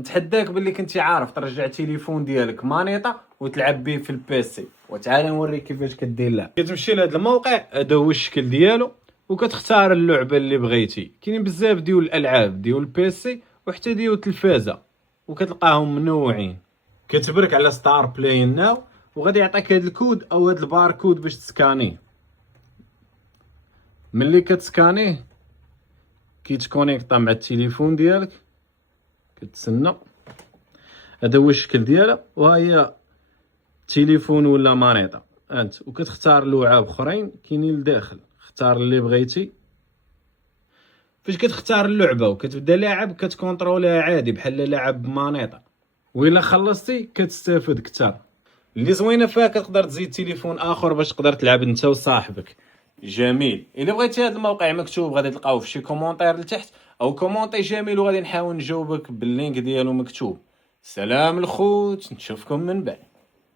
نتحداك باللي كنتي عارف ترجع تليفون ديالك مانيطه وتلعب به في البيسي، وتعالى نوريك كيفاش كدير لها. كتمشي لهذا الموقع، هذا هو الشكل ديالو، وكتختار اللعبه اللي بغيتي. كاينين بزاف ديال الالعاب ديال البيسي وحتى ديال التلفازه، وكتلقاهم منوعين. كتبرك على ستار بلاي ناو، وغادي يعطيك هذا الكود او هذا الباركود باش تسكانيه. ملي كتسكانيه كيتكونيكطا مع التليفون ديالك، كتسنى. هذا هو الشكل ديالها، وها هي التليفون ولا مانيطه انت، وكتختار لعاب اخرين كاينين لداخل. اختار اللي بغيتي. فاش كتختار اللعبه وكتبدا لاعب كتكونترولها عادي بحال لاعب مانيطه، وإلا خلصتي كتستافد كثر. اللي زوينه فيها كتقدر تزيد تليفون اخر باش تقدر تلعب انت وصاحبك. جميل. الا بغيتي هذا الموقع مكتوب غادي تلقاوه في شي كومونتير لتحت، او كومونتي جميل وغادي نحاول نجاوبك باللينك ديالو مكتوب. سلام الخوت، نشوفكم من بعد.